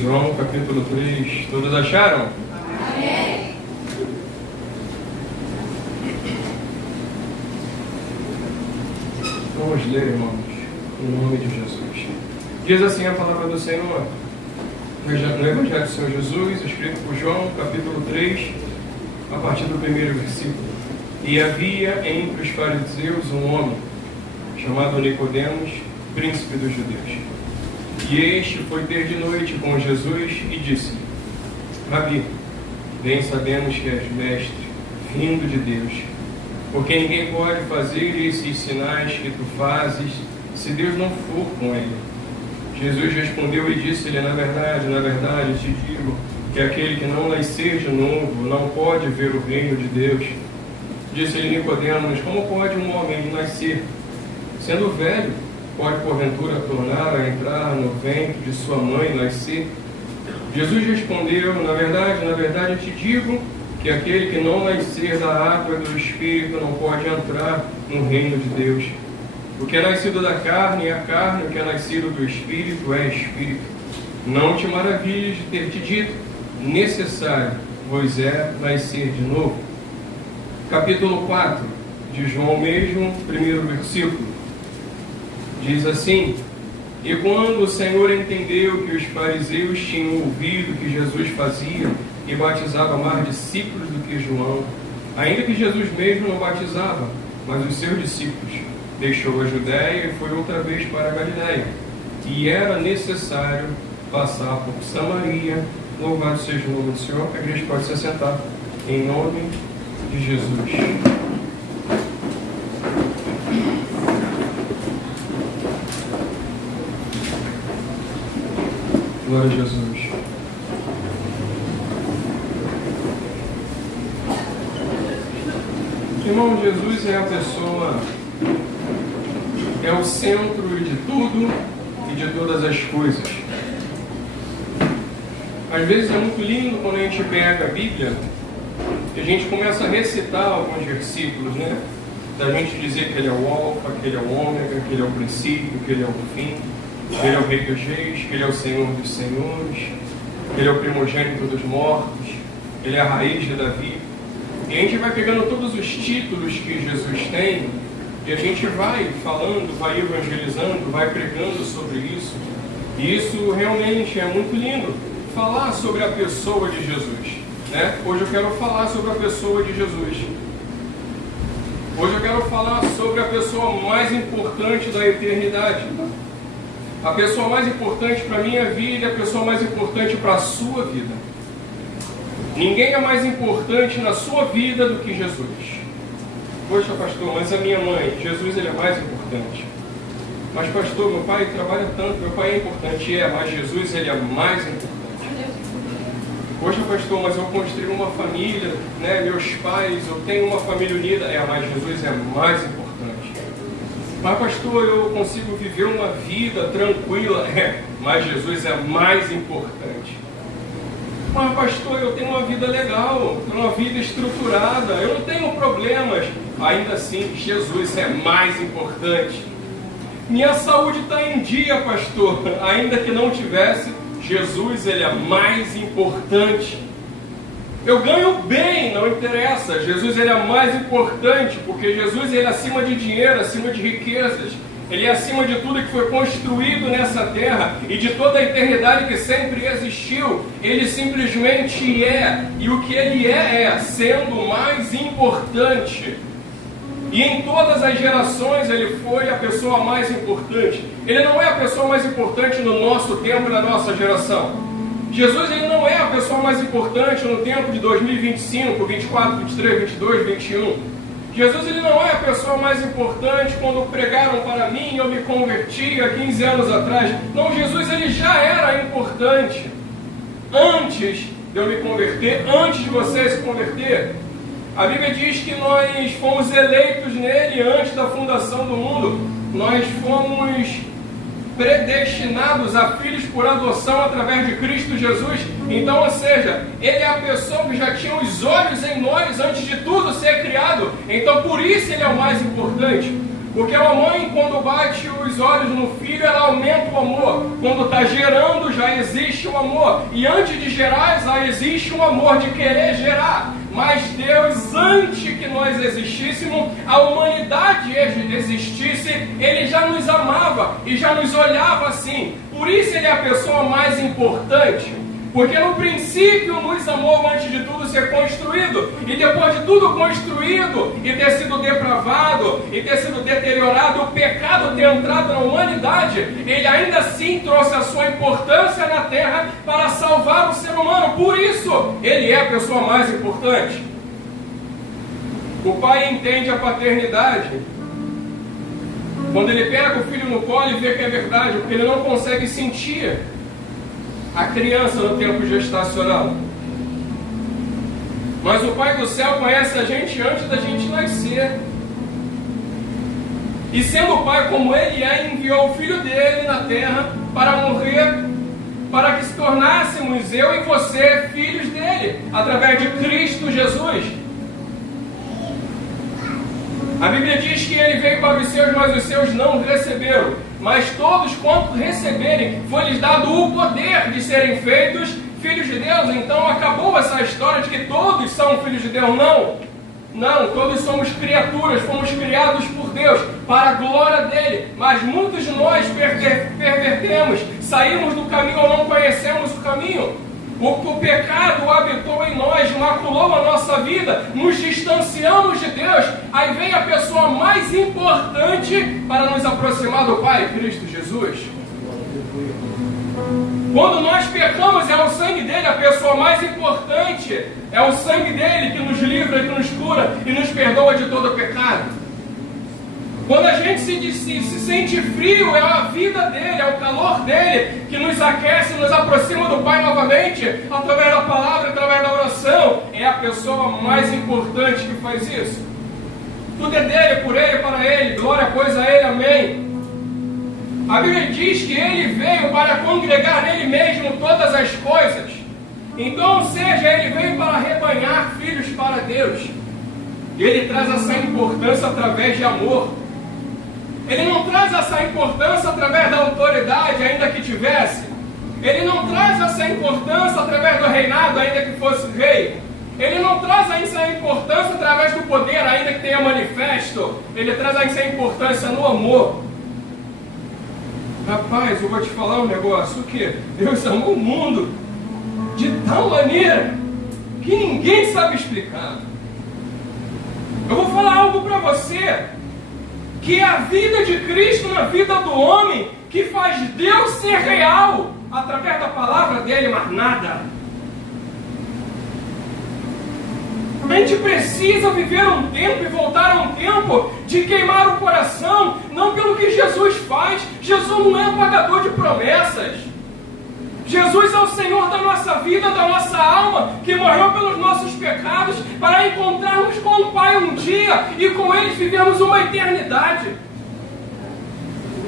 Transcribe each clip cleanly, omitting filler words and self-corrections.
João capítulo 3. Todos acharam? Amém. Vamos ler, irmãos, em nome de Jesus. Diz assim a palavra do Senhor, no Evangelho do Senhor Jesus, escrito por João, capítulo 3, a partir do primeiro versículo. E havia entre os fariseus um homem, chamado Nicodemos, príncipe dos judeus. E este foi ter de noite com Jesus e disse: Rabi, bem sabemos que és mestre, vindo de Deus, porque ninguém pode fazer esses sinais que tu fazes, se Deus não for com ele. Jesus respondeu e disse-lhe: na verdade, te digo que aquele que não nascer de novo não pode ver o reino de Deus. Disse-lhe Nicodemos: como pode um homem nascer, sendo velho? Pode porventura tornar a entrar no ventre de sua mãe e nascer? Jesus respondeu: na verdade te digo que aquele que não nascer da água e do Espírito não pode entrar no reino de Deus. O que é nascido da carne é carne, o que é nascido do Espírito é Espírito. Não te maravilhes de ter te dito: necessário vos é nascer de novo. Capítulo 4 de João mesmo, primeiro versículo. Diz assim: e quando o Senhor entendeu que os fariseus tinham ouvido que Jesus fazia e batizava mais discípulos do que João, ainda que Jesus mesmo não batizava, mas os seus discípulos, deixou a Judéia e foi outra vez para a Galiléia. E era necessário passar por Samaria. Louvado seja o nome do Senhor. A igreja pode se assentar em nome de Jesus. Glória a Jesus. Irmão, Jesus é a pessoa, é o centro de tudo e de todas as coisas. Às vezes é muito lindo quando a gente pega a Bíblia e a gente começa a recitar alguns versículos, né? Da gente dizer que Ele é o Alfa, que Ele é o Ômega, que Ele é o princípio, que Ele é o fim, que Ele é o Rei dos Reis, que Ele é o Senhor dos Senhores, que Ele é o primogênito dos mortos, Ele é a raiz de Davi. E a gente vai pegando todos os títulos que Jesus tem e a gente vai falando, vai evangelizando, vai pregando sobre isso. E isso realmente é muito lindo, falar sobre a pessoa de Jesus, né? Hoje eu quero falar sobre a pessoa de Jesus. Hoje eu quero falar sobre a pessoa mais importante da eternidade. A pessoa mais importante para a minha vida, a pessoa mais importante para a sua vida. Ninguém é mais importante na sua vida do que Jesus. Poxa, pastor, mas a minha mãe, Jesus ele é mais importante. Mas pastor, meu pai trabalha tanto, meu pai é importante, mas Jesus ele é mais importante. Poxa, pastor, mas eu construí uma família, né? Meus pais, eu tenho uma família unida, mas Jesus é mais importante. Mas pastor, eu consigo viver uma vida tranquila, mas Jesus é mais importante. Mas pastor, eu tenho uma vida legal, tenho uma vida estruturada, eu não tenho problemas, ainda assim Jesus é mais importante. Minha saúde está em dia, pastor, ainda que não tivesse, Jesus ele é mais importante. Eu ganho bem, não interessa, Jesus ele é mais importante, porque Jesus ele é acima de dinheiro, acima de riquezas, ele é acima de tudo que foi construído nessa terra e de toda a eternidade que sempre existiu. Ele simplesmente é, e o que ele é sendo mais importante. E em todas as gerações ele foi a pessoa mais importante. Ele não é a pessoa mais importante no nosso tempo e na nossa geração. Jesus ele não é a pessoa mais importante no tempo de 2025, 24, 23, 22, 21. Jesus ele não é a pessoa mais importante quando pregaram para mim e eu me converti há 15 anos atrás. Não, Jesus ele já era importante. Antes de eu me converter, antes de você se converter. A Bíblia diz que nós fomos eleitos nele antes da fundação do mundo. Nós fomos predestinados a filhos por adoção através de Cristo Jesus. Então, ou seja, ele é a pessoa que já tinha os olhos em nós antes de tudo ser criado. Então, por isso ele é o mais importante. Porque a mãe, quando bate os olhos no filho, ela aumenta o amor. Quando está gerando, já existe o amor. E antes de gerar, já existe o amor de querer gerar. Mas Deus, antes que nós existíssemos, a humanidade existisse, Ele já nos amava e já nos olhava assim. Por isso Ele é a pessoa mais importante. Porque no princípio nos amou antes de tudo ser construído. E depois de tudo construído e ter sido depravado e ter sido deteriorado, o pecado ter entrado na humanidade, Ele ainda assim trouxe a sua importância na terra para salvar o ser humano. Por isso, Ele é a pessoa mais importante. O pai entende a paternidade quando ele pega o filho no colo e vê que é verdade, porque ele não consegue sentir a criança no tempo gestacional. Mas o Pai do céu conhece a gente antes da gente nascer. E sendo o Pai como Ele é, enviou o Filho dele na terra para morrer, para que se tornássemos eu e você filhos dele, através de Cristo Jesus. A Bíblia diz que Ele veio para os seus, mas os seus não o receberam. Mas todos quanto receberem, foi-lhes dado o poder de serem feitos filhos de Deus. Então acabou essa história de que todos são filhos de Deus. Não, todos somos criaturas, fomos criados por Deus, para a glória dele. Mas muitos de nós pervertemos, saímos do caminho ou não conhecemos o caminho. O pecado habitou em nós, maculou a nossa vida, nos distanciamos de Deus. Aí vem a pessoa mais importante para nos aproximar do Pai, Cristo Jesus. Quando nós pecamos, é o sangue dele, a pessoa mais importante. É o sangue dele que nos livra, que nos cura e nos perdoa de todo pecado. Quando a gente se sente frio, é a vida dele, é o calor dele que nos aquece, nos aproxima do Pai novamente, através da palavra, através da oração. É a pessoa mais importante que faz isso. Tudo é dele, por ele, para ele, glória, pois a ele, amém. A Bíblia diz que ele veio para congregar nele mesmo todas as coisas. Então, ou seja, ele veio para arrebanhar filhos para Deus. Ele traz essa importância através de amor. Ele não traz essa importância através da autoridade, ainda que tivesse. Ele não traz essa importância através do reinado, ainda que fosse rei. Ele não traz essa importância através do poder, ainda que tenha manifesto. Ele traz essa importância no amor. Rapaz, eu vou te falar um negócio, o quê? Deus amou o mundo de tal maneira que ninguém sabe explicar. Eu vou falar algo para você, que é a vida de Cristo na vida do homem, que faz Deus ser real, através da palavra dele, mas nada. A gente precisa viver um tempo e voltar a um tempo de queimar o coração, não pelo que Jesus faz. Jesus não é pagador de promessas. Jesus é o Senhor da nossa vida, da nossa alma, que morreu pelos nossos pecados, para encontrarmos com o Pai um dia e com Ele vivermos uma eternidade.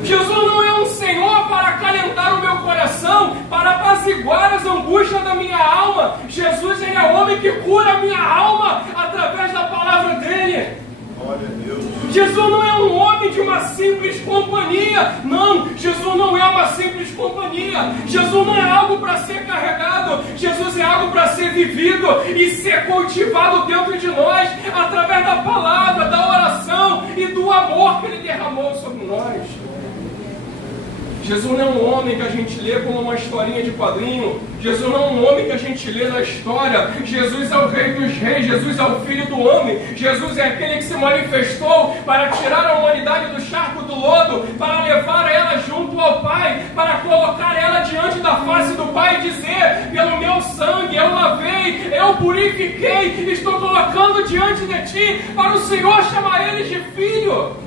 Jesus não é um Senhor para acalentar o meu coração, para apaziguar as angústias da minha alma. Jesus, Ele é o homem que cura a minha alma através da palavra dEle. Glória a Deus. Jesus não é um homem de uma simples companhia. Não, Jesus não é uma simples companhia. Jesus não é algo para ser carregado. Jesus é algo para ser vivido e ser cultivado dentro de nós, através da palavra, da oração e do amor que Ele derramou sobre nós. Jesus não é um homem que a gente lê como uma historinha de quadrinho. Jesus não é um homem que a gente lê na história. Jesus é o Rei dos Reis. Jesus é o Filho do Homem. Jesus é aquele que se manifestou para tirar a humanidade do charco do lodo, para levar ela junto ao Pai, para colocar ela diante da face do Pai e dizer: pelo meu sangue eu lavei, eu purifiquei, estou colocando diante de ti, para o Senhor chamar eles de filho.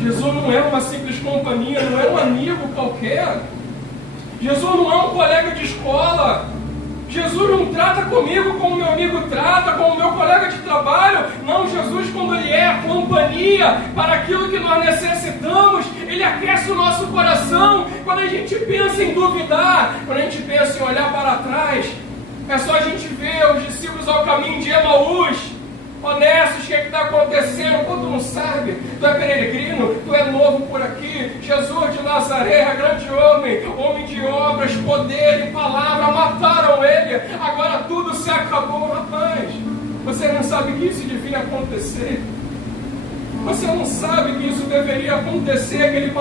Jesus não é uma simples companhia, não é um amigo qualquer. Jesus não é um colega de escola. Jesus não trata comigo como meu amigo trata, como meu colega de trabalho. Não, Jesus, quando Ele é a companhia para aquilo que nós necessitamos, Ele aquece o nosso coração. Quando a gente pensa em duvidar, quando a gente pensa em olhar para trás, é só a gente ver os discípulos ao caminho de Emaús. Honestos, o que está acontecendo? Pô, tu não sabe, tu é peregrino, tu é novo por aqui. Jesus de Nazaré, grande homem, homem de obras, poder e palavra, mataram ele, agora tudo se acabou. Rapaz, você não sabe que isso devia acontecer? Você não sabe que isso deveria acontecer, que ele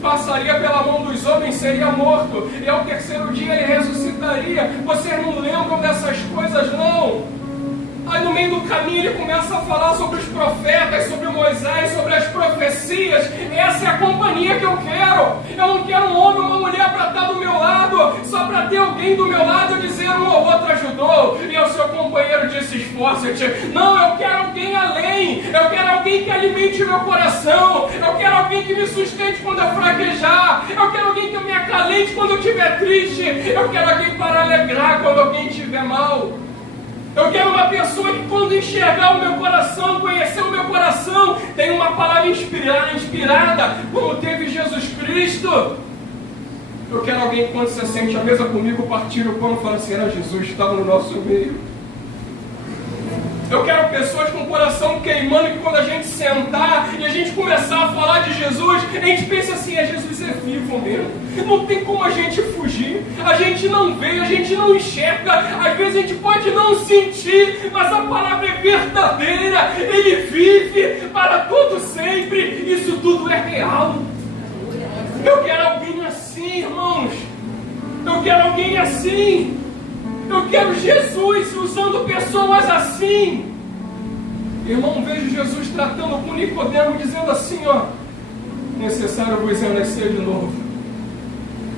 passaria pela mão dos homens, seria morto, e ao terceiro dia ele ressuscitaria. Vocês não lembram dessas coisas, não? Aí no meio do caminho ele começa a falar sobre os profetas, sobre Moisés, sobre as profecias. Essa é a companhia que eu quero. Eu não quero um homem ou uma mulher para estar do meu lado, só para ter alguém do meu lado e dizer um ou outro ajudou, e o seu companheiro disse esforça-te. Não, eu quero alguém além. Eu quero alguém que alimente meu coração. Eu quero alguém que me sustente quando eu fraquejar. Eu quero alguém que me acalente quando eu estiver triste. Eu quero alguém para alegrar quando alguém estiver mal. Eu quero uma pessoa que quando enxergar o meu coração, conhecer o meu coração, tem uma palavra inspirada, como teve Jesus Cristo. Eu quero alguém que quando se sente à mesa comigo, partir o pão e fala assim, era Jesus, estava no nosso meio. Eu quero pessoas com o coração queimando, que quando a gente sentar e a gente começar a falar de Jesus, a gente pensa assim, Jesus é vivo mesmo. Não tem como a gente fugir. A gente não vê, a gente não enxerga. Às vezes a gente pode não sentir, mas a palavra é verdadeira. Ele vive para todo sempre. Isso tudo é real. Eu quero alguém assim, irmãos. Eu quero alguém assim. Eu quero Jesus usando pessoas assim. Irmão, vejo Jesus tratando com Nicodemo, dizendo assim, ó, necessário vos é nascer de novo.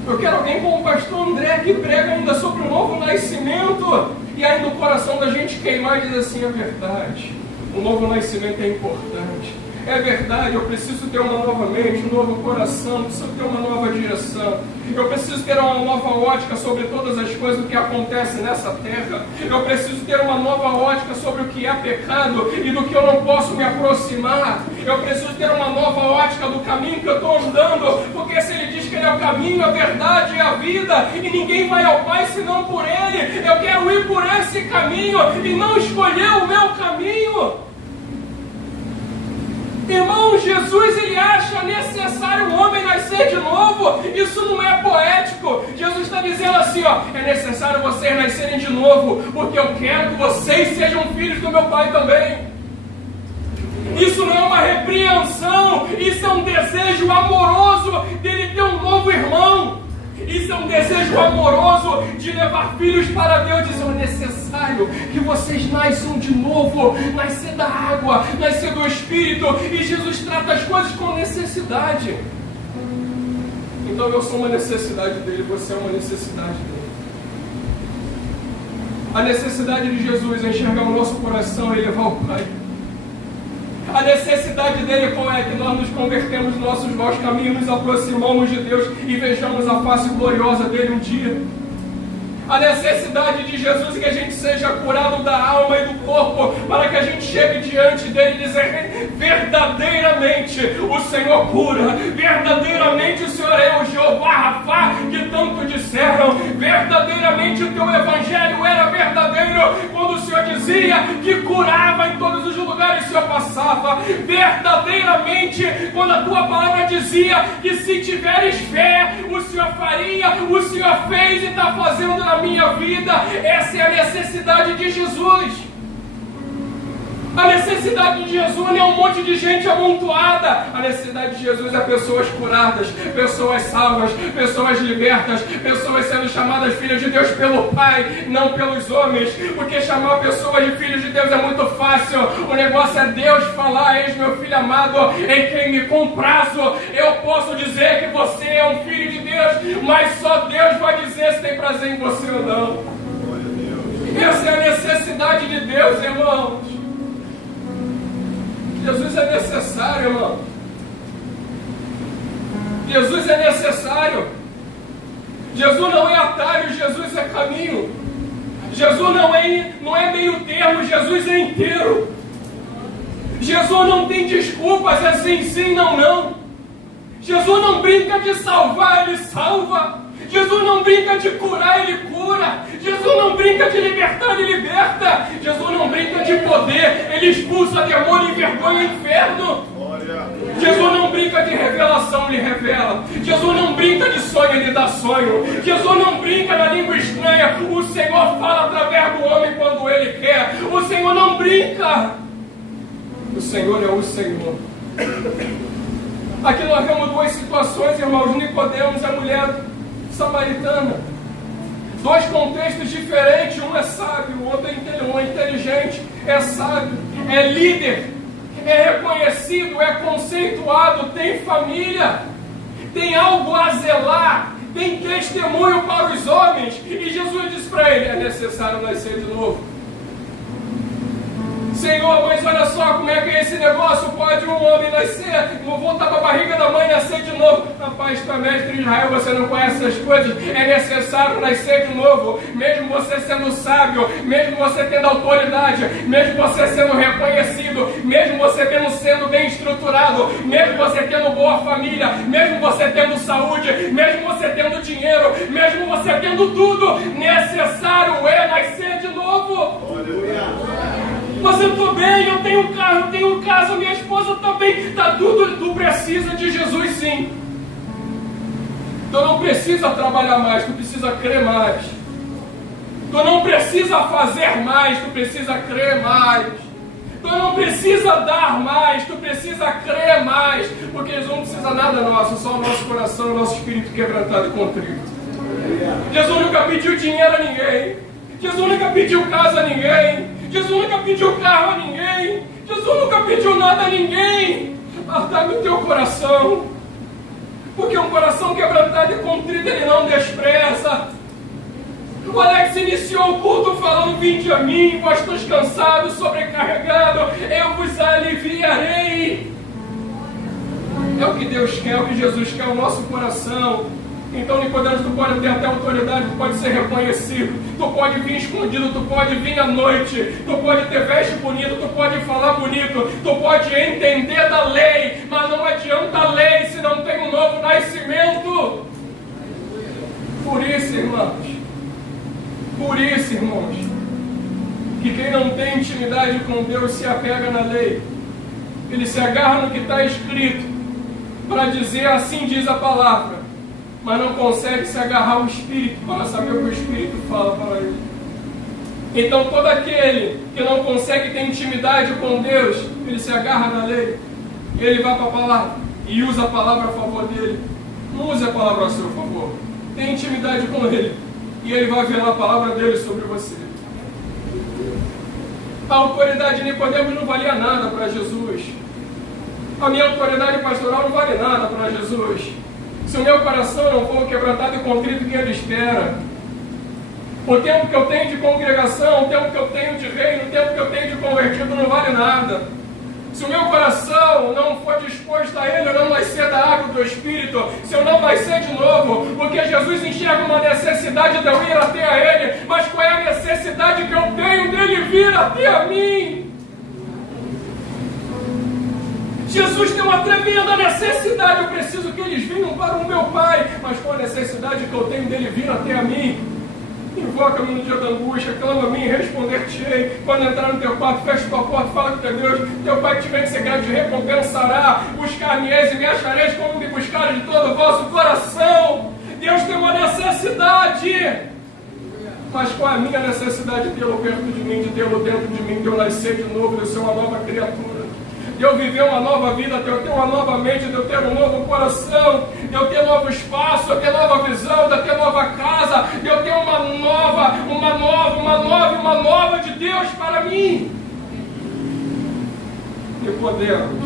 Eu quero alguém como o pastor André, que prega ainda sobre o novo nascimento, e aí no coração da gente queimar e dizer assim, é verdade, o novo nascimento é importante. É verdade, eu preciso ter uma nova mente, um novo coração, preciso ter uma nova direção. Eu preciso ter uma nova ótica sobre todas as coisas que acontecem nessa terra. Eu preciso ter uma nova ótica sobre o que é pecado e do que eu não posso me aproximar. Eu preciso ter uma nova ótica do caminho que eu estou andando, porque se ele diz que ele é o caminho, a verdade e a vida, e ninguém vai ao Pai senão por ele, eu quero ir por esse caminho e não escolher o meu caminho. Irmão, Jesus, ele acha necessário o homem nascer de novo. Isso não é poético. Jesus está dizendo assim, ó, é necessário vocês nascerem de novo, porque eu quero que vocês sejam filhos do meu Pai também. Isso não é uma repreensão, isso é um desejo amoroso dele ter um novo irmão. Isso é um desejo amoroso de levar filhos para Deus. Diz, é necessário que vocês nasçam de novo, nascer da água, nascer do Espírito. E Jesus trata as coisas com necessidade. Então eu sou uma necessidade dele, você é uma necessidade dele. A necessidade de Jesus é enxergar o nosso coração e levar ao Pai. A necessidade dele qual é? Que nós nos convertemos nos nossos maus caminhos, nos aproximamos de Deus e vejamos a face gloriosa dele um dia. A necessidade de Jesus é que a gente seja curado da alma e do corpo, para que a gente chegue diante dele e dizer, verdadeiramente o Senhor cura, verdadeiramente o Senhor é o Jeová Rafá, que tanto disseram, verdadeiramente o teu evangelho era verdadeiro, quando o Senhor dizia que curava em todos os lugares, o Senhor passava, verdadeiramente, quando a tua palavra dizia que se tiveres fé, o Senhor faria, o Senhor fez e está fazendo na minha vida. Essa é a necessidade de Jesus. A necessidade de Jesus não é um monte de gente amontoada. A necessidade de Jesus é pessoas curadas, pessoas salvas, pessoas libertas, pessoas sendo chamadas filhas de Deus pelo Pai, não pelos homens. Porque chamar pessoas de filhos de Deus é muito fácil. O negócio é Deus falar, eis meu filho amado, em quem me comprazo. Eu posso dizer que você é um filho de Deus, mas só Deus vai dizer se tem prazer em você ou não. Essa é a necessidade de Deus, irmãos. Jesus é necessário, irmão. Jesus é necessário. Jesus não é atalho, Jesus é caminho. Jesus não é meio termo, Jesus é inteiro. Jesus não tem desculpas, é sim, sim, não, não. Jesus não brinca de salvar, ele salva. Jesus Jesus não brinca de curar, Ele cura. Jesus não brinca de libertar, Ele liberta. Jesus não brinca de poder, Ele expulsa demônio, envergonha o inferno. Jesus não brinca de revelação, Ele revela. Jesus não brinca de sonho, Ele dá sonho. Jesus não brinca na língua estranha. O Senhor fala através do homem quando Ele quer. O Senhor não brinca. O Senhor é o Senhor. Aqui nós vemos duas situações, irmãos. Nicodemos e a mulher samaritana. Dois contextos diferentes. Um é sábio, o outro é inteligente. É sábio, é líder, é reconhecido, é conceituado, tem família, tem algo a zelar, tem testemunho para os homens. E Jesus disse para ele: é necessário nascer de novo. Senhor, mas olha só como é que é esse negócio. Pode um homem nascer, voltar para a barriga da mãe e nascer de novo? Rapaz, tu é mestre de Israel, você não conhece essas coisas. É necessário nascer de novo. Mesmo você sendo sábio, mesmo você tendo autoridade, mesmo você sendo reconhecido, mesmo você sendo bem estruturado, mesmo você tendo boa família, mesmo você tendo saúde, mesmo você tendo dinheiro, mesmo você tendo tudo, necessário é nascer de novo. Mas eu estou bem, eu tenho carro, eu tenho casa, minha esposa está bem, está tudo. Tu precisa de Jesus, sim. Tu não precisa trabalhar mais, tu precisa crer mais. Tu não precisa fazer mais, tu precisa crer mais. Tu não precisa dar mais, tu precisa crer mais. Porque Jesus não precisa nada nosso, só o nosso coração, o nosso espírito quebrantado e contrito. Jesus nunca pediu dinheiro a ninguém. Jesus nunca pediu casa a ninguém. Jesus nunca pediu carro a ninguém. Jesus nunca pediu nada a ninguém. Mas dá-me o teu coração. Porque um coração quebrantado e contrito Ele não despreza. O Alex iniciou o culto falando: vinde a mim, vós estou cansado, sobrecarregado, eu vos aliviarei. É o que Deus quer, é o que Jesus quer, o nosso coração. Então, Nicodemos, tu pode ter até autoridade, tu pode ser reconhecido, tu pode vir escondido, tu pode vir à noite, tu pode ter veste bonito, tu pode falar bonito, tu pode entender da lei, mas não adianta a lei se não tem um novo nascimento. Por isso, irmãos, que quem não tem intimidade com Deus se apega na lei, ele se agarra no que está escrito, para dizer assim diz a palavra, mas não consegue se agarrar ao Espírito para saber o que o Espírito fala para ele. Então todo aquele que não consegue ter intimidade com Deus, ele se agarra na lei, e ele vai para a palavra e usa a palavra a favor dele. Não use a palavra a seu favor. Tem intimidade com ele, e ele vai ver a palavra dele sobre você. A autoridade de Nicodemos não valia nada para Jesus. A minha autoridade pastoral não vale nada para Jesus. Se o meu coração não for quebrantado e contrito que Ele espera, o tempo que eu tenho de congregação, o tempo que eu tenho de reino, o tempo que eu tenho de convertido não vale nada. Se o meu coração não for disposto a Ele, eu não nascer da água do Espírito, se eu não nascer de novo, porque Jesus enxerga uma necessidade de eu ir até a Ele, mas qual é a necessidade que eu tenho dele vir até a mim? Jesus tem uma tremenda necessidade, eu preciso que eles venham para o meu Pai, mas qual a necessidade que eu tenho dele vir até a mim? Invoca-me no dia da angústia, clama a mim e responder-te-ei. Quando entrar no teu quarto, fecha tua porta, fala com teu Deus. Teu Pai que te vem em segredo te recompensará. Buscar-me-eis e me achareis como me buscares de todo o vosso coração. Deus tem uma necessidade. Mas qual é a minha necessidade de tê-lo perto de mim, de tê-lo dentro de mim, de eu nascer de novo, de eu ser uma nova criatura, de eu viver uma nova vida, de eu ter uma nova mente, de eu ter um novo coração, de eu ter novo espaço, de eu ter nova visão, de eu ter nova casa, de eu ter uma nova de Deus para mim. Nicodemos,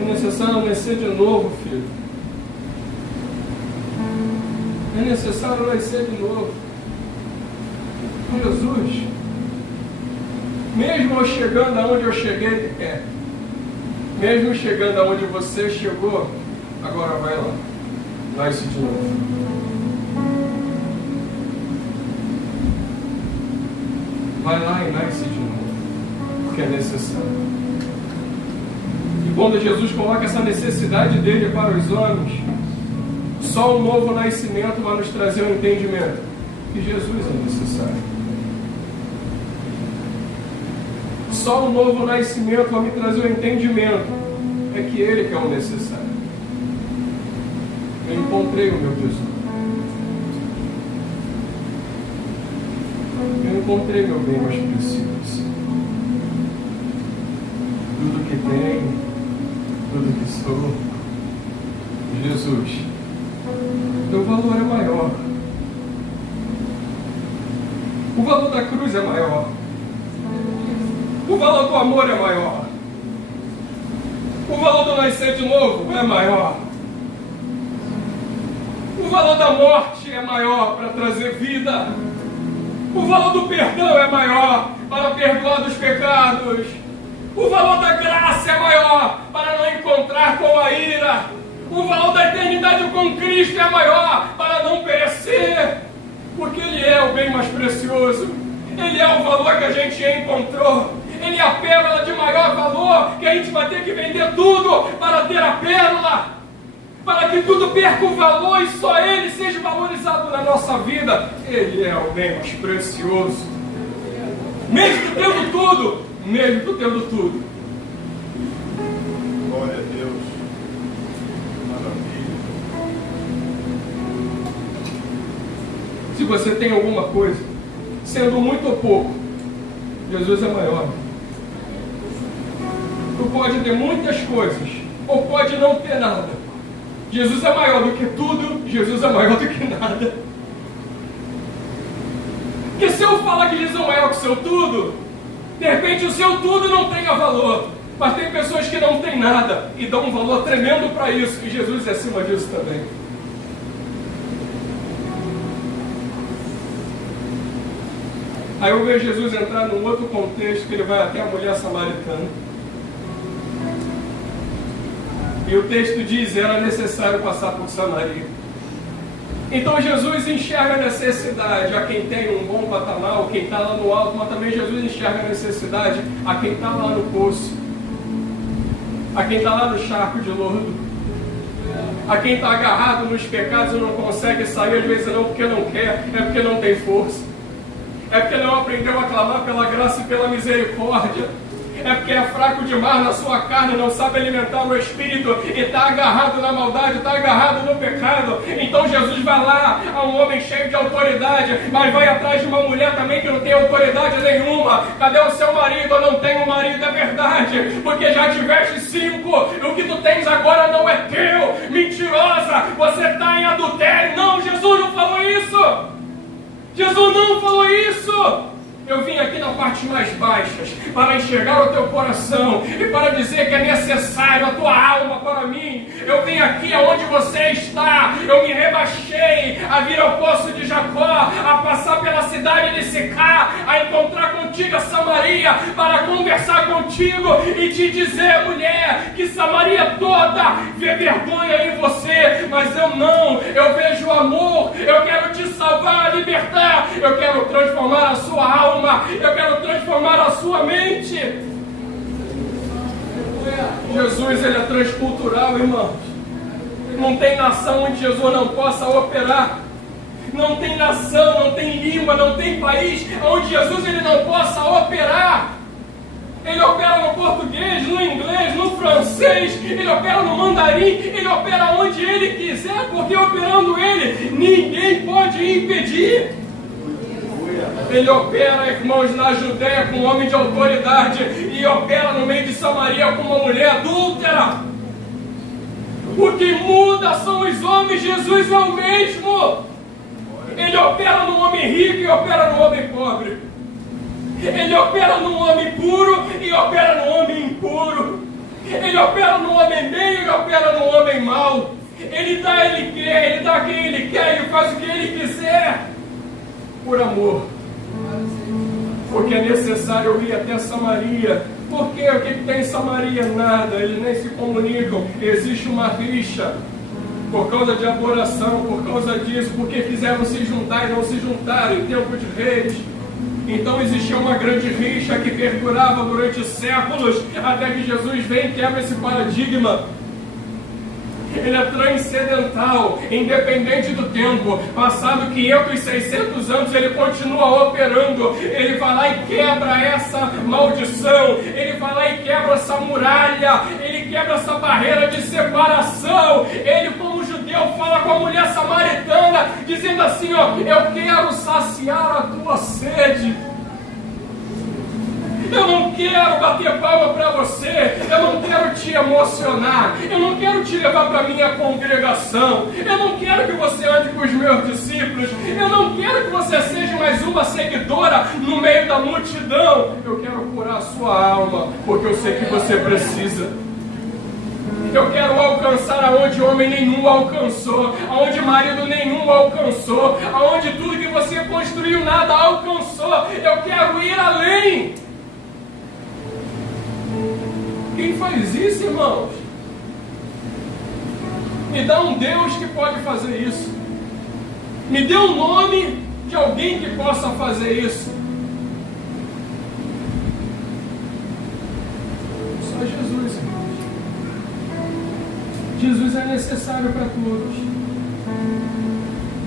é necessário nascer de novo, filho. É necessário nascer de novo. Jesus, mesmo eu chegando aonde eu cheguei, mesmo chegando aonde você chegou, agora vai lá, nasce de novo. Vai lá e nasce de novo, porque é necessário. E quando Jesus coloca essa necessidade dele para os homens, Só um novo nascimento vai nos trazer um entendimento que Jesus é necessário. Só um novo nascimento vai me trazer o entendimento é que Ele que é o necessário. Eu encontrei o meu tesouro. Eu encontrei meu bem mais precioso. Tudo que tenho, tudo que sou, Jesus, teu valor é maior. O valor da cruz é maior. O valor do amor é maior. O valor do nascer de novo é maior. O valor da morte é maior para trazer vida. O valor do perdão é maior para perdoar dos pecados. O valor da graça é maior para não encontrar com a ira. O valor da eternidade com Cristo é maior para não perecer. Porque Ele é o bem mais precioso. Ele é o valor que a gente encontrou. Ele é a pérola de maior valor, que a gente vai ter que vender tudo para ter a pérola, para que tudo perca o valor e só Ele seja valorizado na nossa vida. Ele é o bem mais precioso. Mesmo tu tendo tudo, mesmo tu tendo tudo. Glória a Deus. Maravilha. Se você tem alguma coisa, sendo muito ou pouco, Jesus é maior. Tu pode ter muitas coisas, ou pode não ter nada. Jesus é maior do que tudo, Jesus é maior do que nada. Porque se eu falar que Jesus é maior que o seu tudo, de repente o seu tudo não tenha valor. Mas tem pessoas que não têm nada e dão um valor tremendo para isso, e Jesus é acima disso também. Aí eu vejo Jesus entrar num outro contexto, que ele vai até a mulher samaritana. E o texto diz, era necessário passar por Samaria. Então Jesus enxerga a necessidade a quem tem um bom patamar, ou quem está lá no alto, mas também Jesus enxerga a necessidade a quem está lá no poço, a quem está lá no charco de lodo, a quem está agarrado nos pecados e não consegue sair, às vezes não porque não quer, é porque não tem força. É porque não aprendeu a clamar pela graça e pela misericórdia. É porque é fraco demais na sua carne, não sabe alimentar o Espírito e está agarrado na maldade, está agarrado no pecado. Então Jesus vai lá a um homem cheio de autoridade, mas vai atrás de uma mulher também que não tem autoridade nenhuma. Cadê o seu marido? Eu não tenho marido, é verdade, porque já tiveste 5, e o que tu tens agora não é teu. Mentirosa, você está em adultério. Não, Jesus não falou isso. Jesus não falou isso. Eu vim aqui na parte mais baixas para enxergar o teu coração e para dizer que é necessário a tua alma para mim. Eu vim aqui aonde você está. Eu me rebaixei a vir ao poço de Jacó, a passar pela cidade de Sicá, a encontrar contigo a Samaria, para conversar contigo e te dizer, mulher, que Samaria toda vê vergonha em você, mas eu não. Eu vejo amor. Eu quero te salvar, libertar. Eu quero transformar a sua alma. Eu quero transformar a sua mente. Jesus, ele é transcultural, irmãos. Não tem nação onde Jesus não possa operar. Não tem nação, não tem língua, não tem país onde Jesus ele não possa operar. Ele opera no português, no inglês, no francês, ele opera no mandarim, ele opera onde ele quiser, porque operando ele, ninguém pode impedir. Ele opera, irmãos, na Judéia com um homem de autoridade e opera no meio de Samaria com uma mulher adúltera. O que muda são os homens, Jesus é o mesmo. Ele opera no homem rico e opera no homem pobre. Ele opera no homem puro e opera no homem impuro. Ele opera no homem bem e opera no homem mau. Ele dá, ele quer, ele dá quem ele quer, ele faz o que ele quiser. Por amor. Porque é necessário eu ir até Samaria. Por quê? O que tem em Samaria? Nada. Eles nem se comunicam. Existe uma rixa. Por causa de adoração, por causa disso, porque quiseram se juntar e não se juntaram em tempo de reis. Então existia uma grande rixa que perdurava durante séculos, até que Jesus vem e quebra esse paradigma. Ele é transcendental, independente do tempo. Passado 500, 600 anos, Ele continua operando. Ele vai lá e quebra essa maldição. Ele vai lá e quebra essa muralha. Ele quebra essa barreira de separação. Ele, como judeu, fala com a mulher samaritana, dizendo assim, ó, eu quero saciar a tua sede. Eu não quero bater palma para você, eu não quero te emocionar, eu não quero te levar para a minha congregação, eu não quero que você ande com os meus discípulos, eu não quero que você seja mais uma seguidora no meio da multidão. Eu quero curar a sua alma, porque eu sei que você precisa. Eu quero alcançar aonde homem nenhum alcançou, aonde marido nenhum alcançou, aonde tudo que você construiu nada alcançou. Eu quero ir além. Quem faz isso, irmãos? Me dá um Deus que pode fazer isso. Me dê um nome de alguém que possa fazer isso. Só Jesus, irmãos. Jesus é necessário para todos.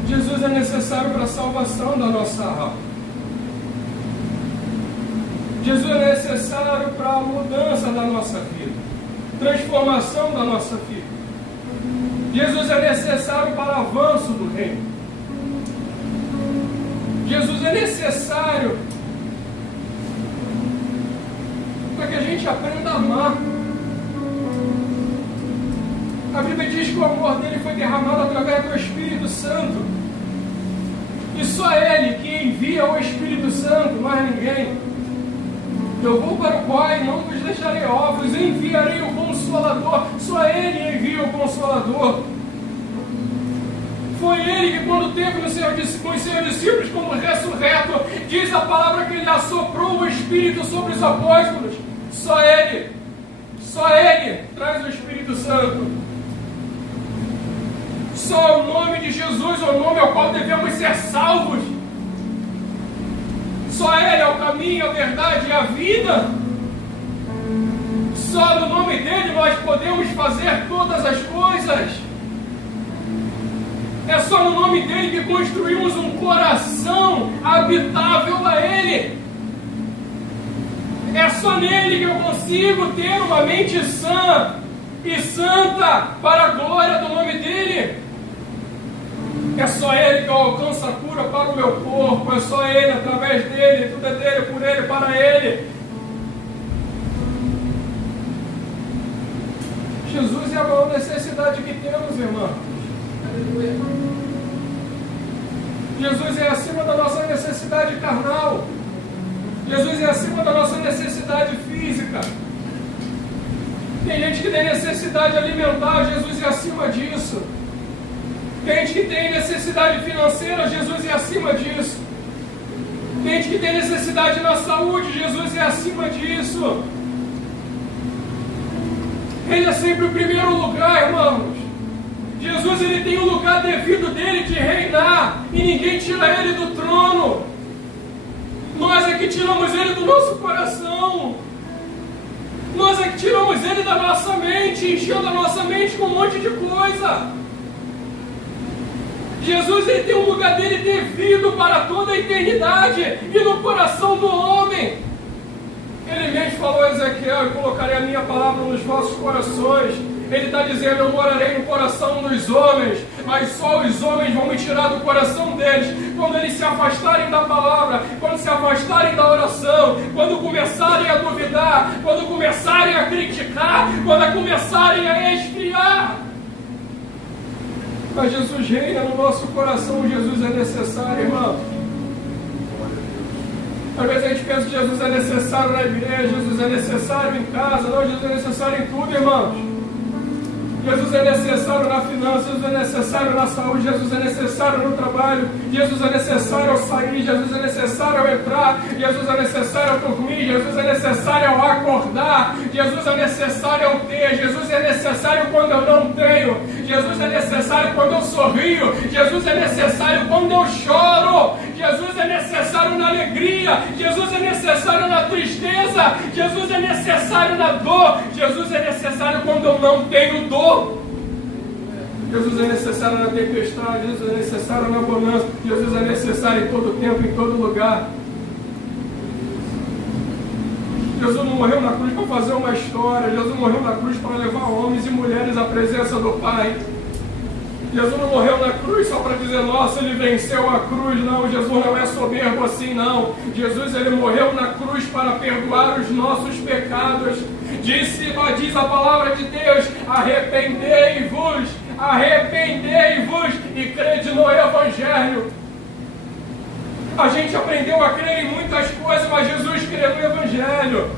Jesus é necessário para a salvação da nossa alma. Jesus é necessário para a mudança da nossa vida, transformação da nossa vida. Jesus é necessário para o avanço do reino. Jesus é necessário para que a gente aprenda a amar. A Bíblia diz que o amor dele foi derramado através do Espírito Santo. E só Ele que envia o Espírito Santo, mais ninguém. Eu vou para o Pai, não vos deixarei órfãos, enviarei o Consolador. Só Ele envia o Consolador. Foi Ele que, quando teve com os seus discípulos como ressurreto, diz a palavra que Ele assoprou o Espírito sobre os apóstolos. Só Ele traz o Espírito Santo. Só o nome de Jesus é o nome ao qual devemos ser salvos. Só Ele é o caminho, a verdade e a vida. Só no nome dEle nós podemos fazer todas as coisas. É só no nome dEle que construímos um coração habitável a Ele. É só nele que eu consigo ter uma mente sã e santa para a glória do nome dEle. É só Ele que alcança a cura para o meu corpo. É só Ele, através dEle, tudo é dEle, por Ele, para Ele. Jesus é a maior necessidade que temos, irmão. Jesus é acima da nossa necessidade carnal. Jesus é acima da nossa necessidade física. Tem gente que tem necessidade alimentar, Jesus é acima disso. Tem gente que tem necessidade financeira, Jesus é acima disso. Tem gente que tem necessidade na saúde, Jesus é acima disso. Ele é sempre o primeiro lugar, irmãos. Jesus, ele tem o lugar devido dele de reinar, e ninguém tira ele do trono. Nós é que tiramos ele do nosso coração. Nós é que tiramos ele da nossa mente, enchendo a nossa mente com um monte de coisa. Jesus, ele tem um lugar dele devido para toda a eternidade e no coração do homem. Ele mesmo falou a Ezequiel: eu colocarei a minha palavra nos vossos corações. Ele está dizendo: eu morarei no coração dos homens, mas só os homens vão me tirar do coração deles quando eles se afastarem da palavra, quando se afastarem da oração, quando começarem a duvidar, quando começarem a criticar, quando começarem a esfriar. Mas Jesus reina no nosso coração. Jesus é necessário, irmão. Às vezes a gente pensa que Jesus é necessário na igreja, Jesus é necessário em casa. Não, Jesus é necessário em tudo, irmãos. Jesus é necessário na finança, Jesus é necessário na saúde, Jesus é necessário no trabalho, Jesus é necessário ao sair, Jesus é necessário ao entrar, Jesus é necessário ao dormir, Jesus é necessário ao acordar, Jesus é necessário ao ter, Jesus é necessário quando eu não tenho, Jesus é necessário quando eu sorrio, Jesus é necessário quando eu choro, Jesus é necessário na alegria, Jesus é necessário na tristeza, Jesus é necessário na dor, Jesus é necessário quando eu não tenho dor. Jesus é necessário na tempestade, Jesus é necessário na bonança, Jesus é necessário em todo tempo, em todo lugar. Jesus não morreu na cruz para fazer uma história, Jesus morreu na cruz para levar homens e mulheres à presença do Pai. Jesus não morreu na cruz só para dizer, nossa, ele venceu a cruz. Não, Jesus não é soberbo assim, não. Jesus, ele morreu na cruz para perdoar os nossos pecados. Diz a palavra de Deus, arrependei-vos e crede no Evangelho. A gente aprendeu a crer em muitas coisas, mas Jesus crê no Evangelho.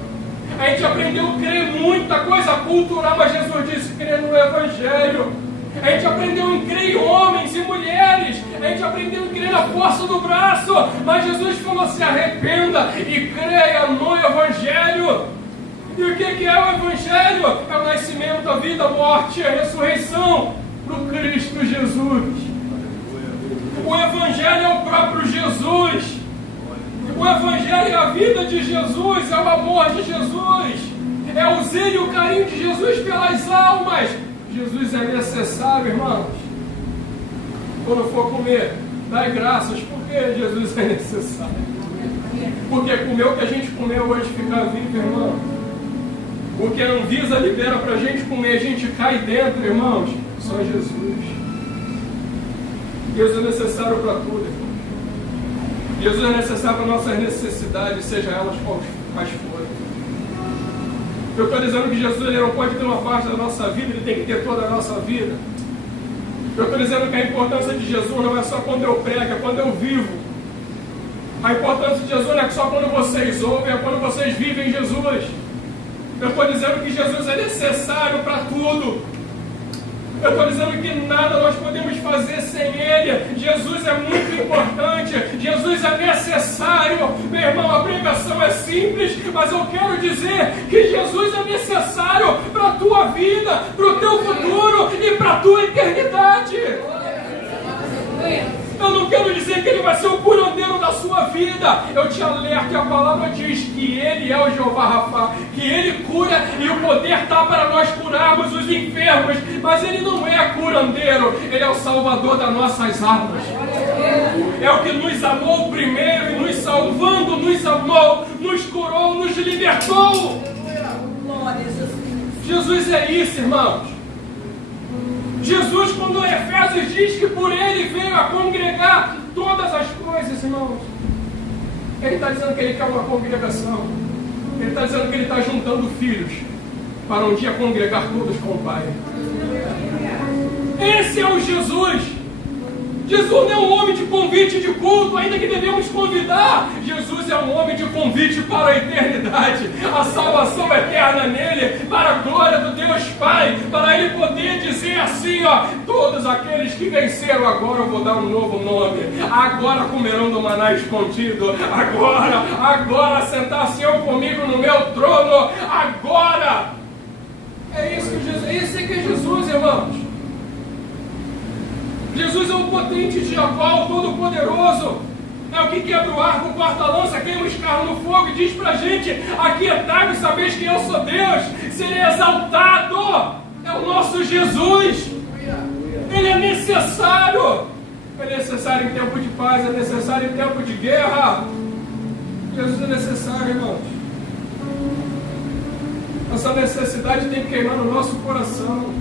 A gente aprendeu a crer em muita coisa cultural, mas Jesus disse crê no Evangelho. A gente aprendeu a crer em homens e mulheres. A gente aprendeu a crer na força do braço, mas Jesus falou, se arrependa e creia no Evangelho. E o que é o Evangelho? É o nascimento, a vida, a morte, a ressurreição do Cristo Jesus. O Evangelho é o próprio Jesus. O Evangelho é a vida de Jesus, é o amor de Jesus, é o zelo e o carinho de Jesus pelas almas. Jesus é necessário, irmãos. Quando for comer, dai graças, porque Jesus é necessário. Porque comer o que a gente comeu hoje ficar vivo, irmão. O que a Anvisa libera para a gente comer, a gente cai dentro, irmãos. Só Jesus. Deus é necessário para tudo, irmão. Jesus é necessário para nossas necessidades, seja elas quais forem. Eu estou dizendo que Jesus, ele não pode ter uma parte da nossa vida, ele tem que ter toda a nossa vida. Eu estou dizendo que a importância de Jesus não é só quando eu prego, é quando eu vivo. A importância de Jesus não é só quando vocês ouvem, é quando vocês vivem Jesus. Eu estou dizendo que Jesus é necessário para tudo. Eu estou dizendo que nada nós podemos fazer sem Ele. Jesus é muito importante. Jesus é necessário. Meu irmão, a pregação é simples, mas eu quero dizer que Jesus é necessário para a tua vida, para o teu futuro e para a tua eternidade. Eu não quero dizer que Ele vai ser o curandeiro da sua vida. Eu te alerto que a palavra diz que Ele é o Jeová Rafa, que Ele cura e o poder está para nós curarmos os enfermos. Mas Ele não é curandeiro, Ele é o salvador das nossas almas. É o que nos amou primeiro e nos salvando, nos amou, nos curou, nos libertou. Jesus é isso, irmãos. Jesus, quando Efésios diz que por Ele veio a congregar todas as coisas, irmãos, Ele está dizendo que Ele quer uma congregação. Ele está dizendo que Ele está juntando filhos para um dia congregar todos com o Pai. Esse é o Jesus. Jesus não é um homem de convite de culto, ainda que devemos convidar. Jesus é um homem de convite para a eternidade, a salvação eterna nele, para a glória do Deus Pai, para Ele poder dizer assim, ó, todos aqueles que venceram, agora eu vou dar um novo nome, agora comerão do maná escondido, agora sentar-se eu comigo no meu trono, agora. É isso que Jesus, esse é que é Jesus, irmãos. Jesus é o potente de Jacó, o todo-poderoso. É o que quebra o arco, corta a lança, queima os carros no fogo e diz pra gente: aquietai-vos e sabeis que eu sou Deus. Serei exaltado. É o nosso Jesus. Ele é necessário. É necessário em tempo de paz, é necessário em tempo de guerra. Jesus é necessário, irmãos. Essa necessidade tem que queimar no nosso coração.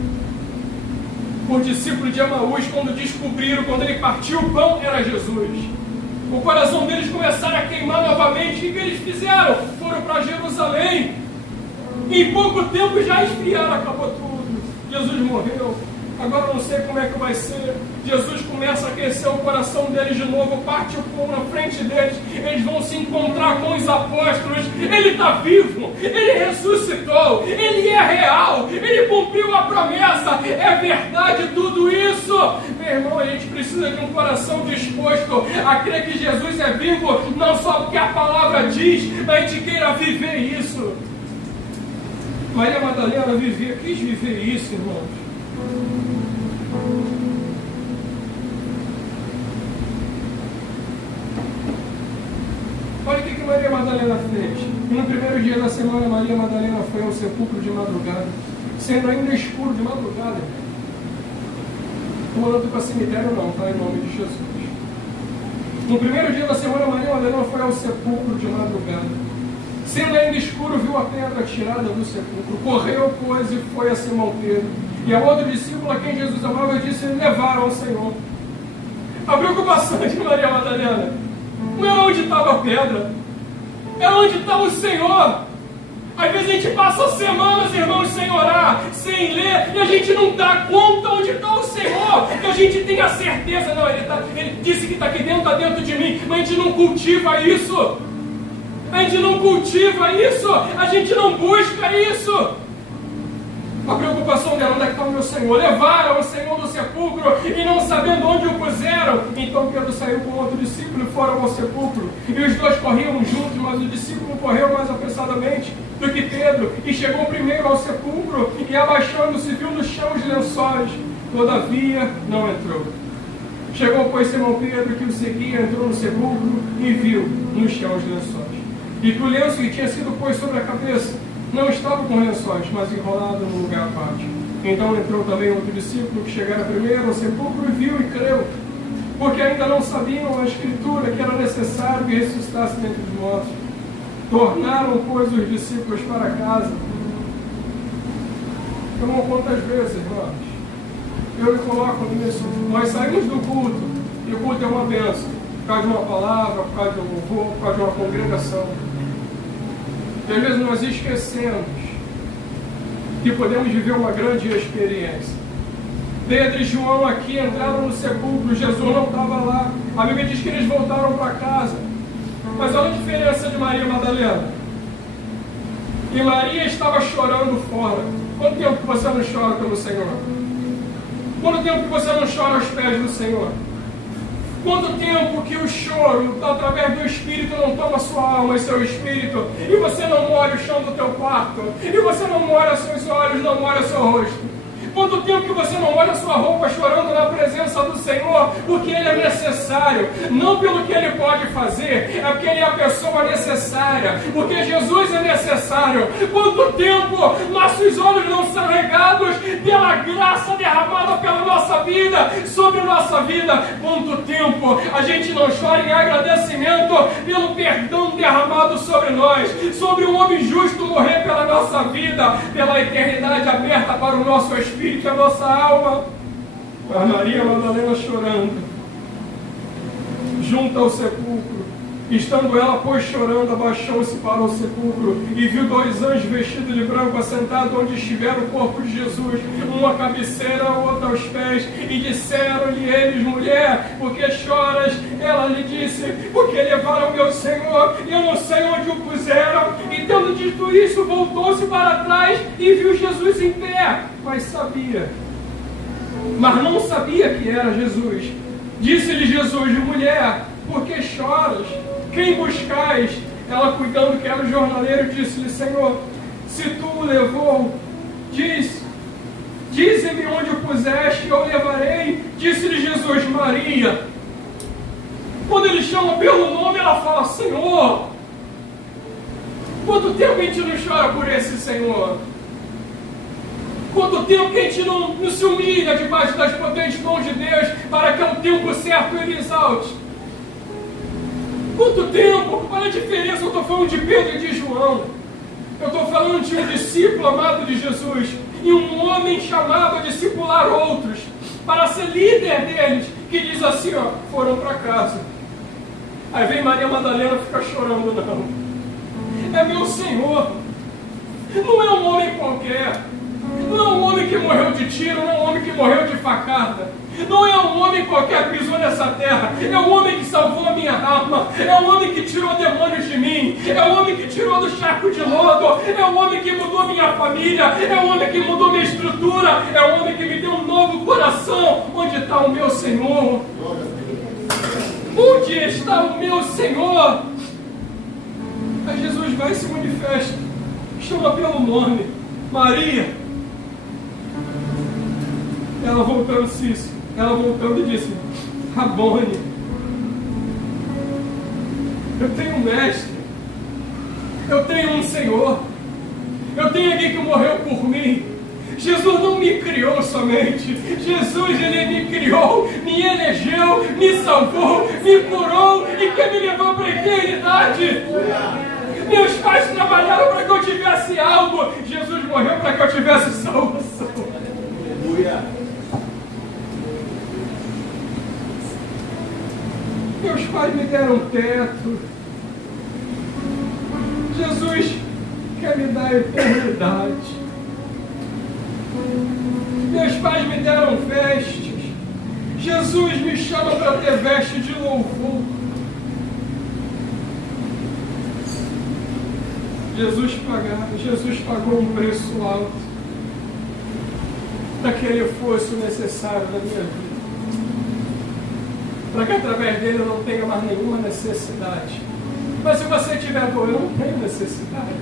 Os discípulos de Emaús, quando descobriram, quando ele partiu o pão, era Jesus. O coração deles começaram a queimar novamente. O que eles fizeram? Foram para Jerusalém. Em pouco tempo já esfriaram, acabou tudo. Jesus morreu. Agora eu não sei como é que vai ser. Jesus começa a aquecer o coração deles de novo, parte o pão na frente deles. Eles vão se encontrar com os apóstolos. Ele está vivo, Ele ressuscitou, Ele é real, Ele cumpriu a promessa. É verdade tudo isso. Meu irmão, a gente precisa de um coração disposto a crer que Jesus é vivo, não só porque a palavra diz, mas a gente queira viver isso. Maria Madalena quis viver isso, irmãos. Olha o que Maria Madalena fez. E no primeiro dia da semana, Maria Madalena foi ao sepulcro de madrugada, sendo ainda escuro de madrugada. Estou andando para cemitério não, tá? Em nome de Jesus. No primeiro dia da semana, Maria Madalena foi ao sepulcro de madrugada. Sendo ainda escuro, viu a pedra tirada do sepulcro. Correu, pois, e foi a Simão Pedro. E a outro discípulo a quem Jesus amava disse: levaram ao Senhor. A preocupação de Maria Madalena não era onde estava a pedra, era onde estava o Senhor. Às vezes a gente passa semanas, irmãos, sem orar, sem ler, e a gente não dá conta onde está o Senhor, que a gente tem a certeza, não, ele disse que está aqui dentro, está dentro de mim, mas a gente não cultiva isso. A gente não cultiva isso, a gente não busca isso. A preocupação dela, onde é que está o meu Senhor? Levaram o Senhor do sepulcro e não sabendo onde o puseram. Então Pedro saiu com outro discípulo e foram ao sepulcro. E os dois corriam juntos, mas o discípulo correu mais apressadamente do que Pedro e chegou primeiro ao sepulcro e abaixando-se viu no chão os lençóis. Todavia não entrou. Chegou, pois, Simão Pedro, que o seguia, entrou no sepulcro e viu no chão os lençóis. E que o lenço que tinha sido posto sobre a cabeça não estava com lençóis, mas enrolado num lugar à parte. Então entrou também outro discípulo que chegara primeiro ao sepulcro e viu e creu, porque ainda não sabiam a Escritura que era necessário que ressuscitasse dentre os mortos. Tornaram, pois, os discípulos para casa. Irmão, quantas vezes, irmãos, eu me coloco nisso. Nós saímos do culto, e o culto é uma bênção, por causa de uma palavra, por causa de um louvor, por causa de uma congregação. E às vezes nós esquecemos que podemos viver uma grande experiência. Pedro e João aqui entraram no sepulcro, Jesus não estava lá. A Bíblia diz que eles voltaram para casa. Mas olha a diferença de Maria Madalena. E Maria estava chorando fora. Quanto tempo que você não chora pelo Senhor? Quanto tempo que você não chora aos pés do Senhor? Quanto tempo que o choro, através do Espírito, não toma sua alma e seu espírito, e você não molha o chão do teu quarto, e você não molha seus olhos, não molha seu rosto? Quanto tempo que você não olha a sua roupa chorando na presença do Senhor, porque Ele é necessário, não pelo que Ele pode fazer, é porque Ele é a pessoa necessária, porque Jesus é necessário. Quanto tempo nossos olhos não são regados pela graça derramada pela nossa vida, sobre a nossa vida? Quanto tempo a gente não chora em agradecimento pelo perdão derramado sobre nós, sobre o homem justo morrer pela nossa vida, pela eternidade aberta para o nosso espírito, a nossa alma. A Maria Madalena chorando junto ao sepulcro, estando ela, pois, chorando, abaixou-se para o sepulcro e viu dois anjos vestidos de branco assentados onde estivera o corpo de Jesus, um à cabeceira, outro aos pés, e disseram-lhe eles: mulher, por que choras? Ela lhe disse: porque levaram meu Senhor e eu não sei onde o puseram. E tendo dito isso, voltou-se para trás e viu Jesus em pé, mas não sabia que era Jesus. Disse-lhe Jesus: mulher, por que choras? Quem buscais? Ela, cuidando que era o jornaleiro, disse-lhe: Senhor, se tu o levou, dize-me onde o puseste, eu o levarei. Disse-lhe Jesus: Maria. Quando ele chama pelo nome, ela fala: Senhor. Quanto tempo a gente não chora por esse Senhor? Quanto tempo que a gente não se humilha debaixo das potentes mãos de Deus, para que ao tempo certo Ele exalte? Quanto tempo? Olha a diferença, eu estou falando de Pedro e de João. Eu estou falando de um discípulo amado de Jesus e um homem chamado a discipular outros, para ser líder deles, que diz assim, ó, foram para casa. Aí vem Maria Madalena e fica chorando, não. É meu Senhor. Não é um homem qualquer. Não é um homem que morreu de tiro, não é um homem que morreu de facada. Não é um homem qualquer que pisou nessa terra. É um homem que salvou a minha alma. É um homem que tirou demônios de mim. É um homem que tirou do charco de lodo. É um homem que mudou minha família. É um homem que mudou minha estrutura. É um homem que me deu um novo coração. Onde está o meu Senhor? Onde está o meu Senhor? Aí Jesus vai e se manifesta. Chama pelo nome. Maria. Ela voltando disse: Rabone. Eu tenho um mestre. Eu tenho um Senhor. Eu tenho alguém que morreu por mim. Jesus não me criou somente. Jesus, Ele me criou, me elegeu, me salvou, me curou e que me levou para a eternidade. Meus pais trabalharam para que eu tivesse algo. Jesus morreu para que eu tivesse salvação. Meus pais me deram teto. Jesus quer me dar a eternidade. Meus pais me deram vestes. Jesus me chama para ter veste de louvor. Jesus pagou um preço alto para que Ele fosse o necessário da minha vida. Para que através dele eu não tenha mais nenhuma necessidade. Mas se você tiver dor, eu não tenho necessidade.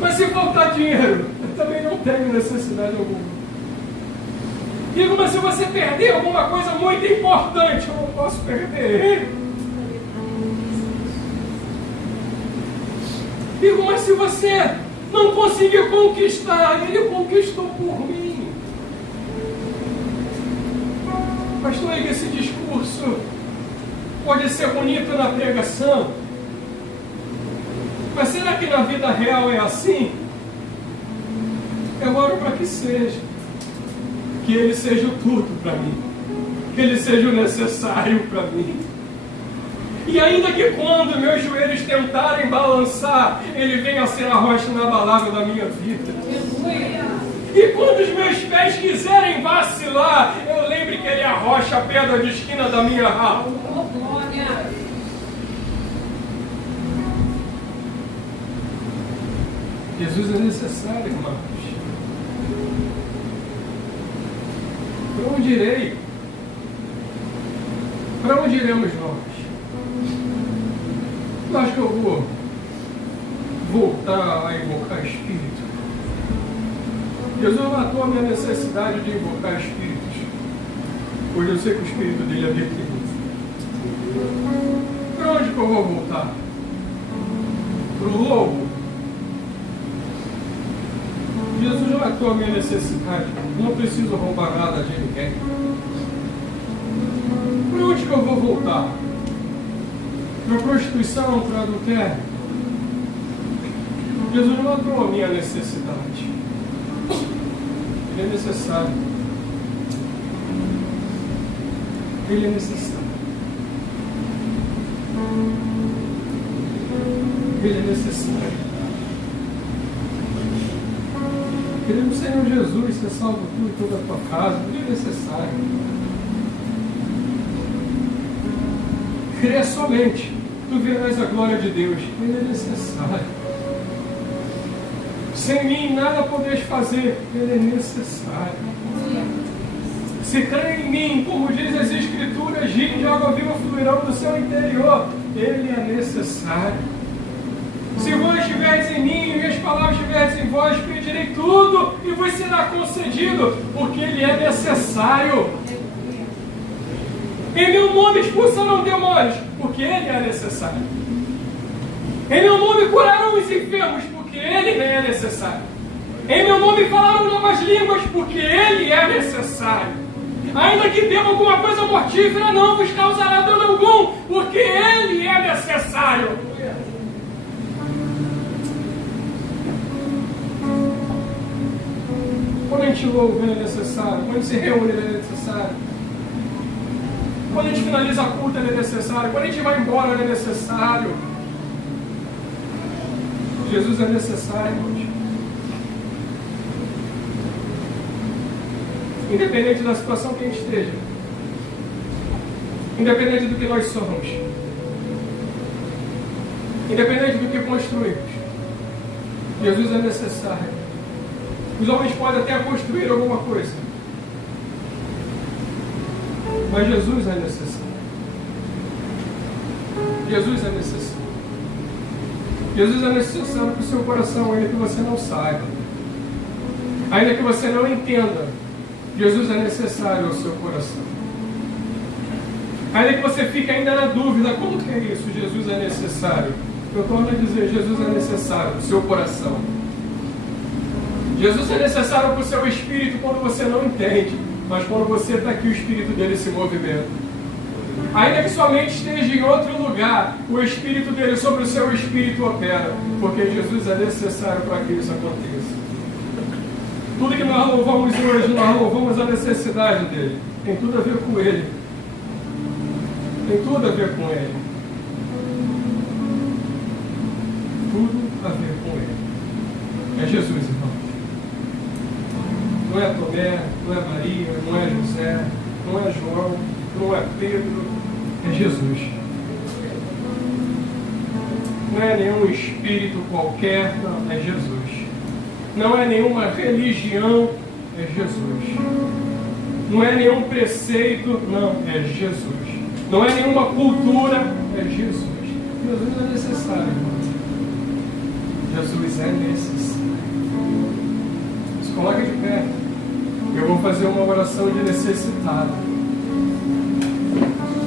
Mas se faltar dinheiro, eu também não tenho necessidade alguma. Digo, mas se você perder alguma coisa muito importante, eu não posso perder ele. Digo, mas se você não conseguir conquistar, ele conquistou por mim. Pastor, esse discurso pode ser bonito na pregação, mas será que na vida real é assim? Eu oro para que seja. Que Ele seja o tudo para mim. Que Ele seja o necessário para mim. E ainda que quando meus joelhos tentarem balançar, Ele venha a ser a rocha inabalável da minha vida. E quando os meus pés quiserem vacilar, eu lembre que Ele é a rocha, a pedra de esquina da minha alma. Jesus é necessário, irmãos. Para onde irei? Para onde iremos nós? Eu acho que eu vou voltar a invocar Espírito. Jesus matou a minha necessidade de invocar Espíritos. Hoje eu sei que o Espírito dele habita em mim. Para onde que eu vou voltar? Para o lobo? Jesus matou a minha necessidade. Não preciso roubar nada de ninguém. Para onde que eu vou voltar? Para a prostituição, para adultério? Jesus matou a minha necessidade. Ele é necessário. Ele é necessário. Ele é necessário. Queremos, Senhor Jesus, ser salvo tu e toda a tua casa. Ele é necessário. Crê somente. Tu verás a glória de Deus. Ele é necessário. Sem mim nada podes fazer. Ele é necessário. Se crê em mim, como diz as Escrituras, rios de água viva fluirão do seu interior. Ele é necessário. Se vós estiveres em mim e minhas palavras estiveres em vós, pedirei tudo e vos será concedido, porque Ele é necessário. Em meu nome expulsarão demônios, porque Ele é necessário. Em meu nome curarão os enfermos, porque Ele é necessário. Em meu nome falarão novas línguas, porque Ele é necessário. Ainda que beba alguma coisa mortífera, não vos causará dano algum, porque Ele é necessário. Quando a gente louva, Ele é necessário. Quando a gente se reúne, Ele é necessário. Quando a gente finaliza a culto, Ele é necessário. Quando a gente vai embora, Ele é necessário. Jesus é necessário, irmãos. Independente da situação que a gente esteja. Independente do que nós somos. Independente do que construímos. Jesus é necessário. Os homens podem até construir alguma coisa. Mas Jesus é necessário. Jesus é necessário. Jesus é necessário para o seu coração, ainda que você não saiba. Ainda que você não entenda. Jesus é necessário ao seu coração. Ainda que você fique ainda na dúvida, como que é isso? Jesus é necessário. Eu torno a dizer, Jesus é necessário ao seu coração. Jesus é necessário para o seu espírito quando você não entende, mas quando você está aqui, o espírito dele se movimenta. Ainda que sua mente esteja em outro lugar, o espírito dele sobre o seu espírito opera, porque Jesus é necessário para que isso aconteça. Tudo que nós louvamos hoje, nós louvamos a necessidade dele. Tem tudo a ver com ele. Tem tudo a ver com ele. Tudo a ver com ele. É Jesus, irmãos. Não é Tomé, não é Maria, não é José, não é João, não é Pedro, é Jesus. Não é nenhum espírito qualquer, não, é Jesus. Não é nenhuma religião, é Jesus. Não é nenhum preceito, não, é Jesus. Não é nenhuma cultura, é Jesus. Jesus é necessário, irmão. Jesus é necessário. Se coloque de pé. Eu vou fazer uma oração de necessitado.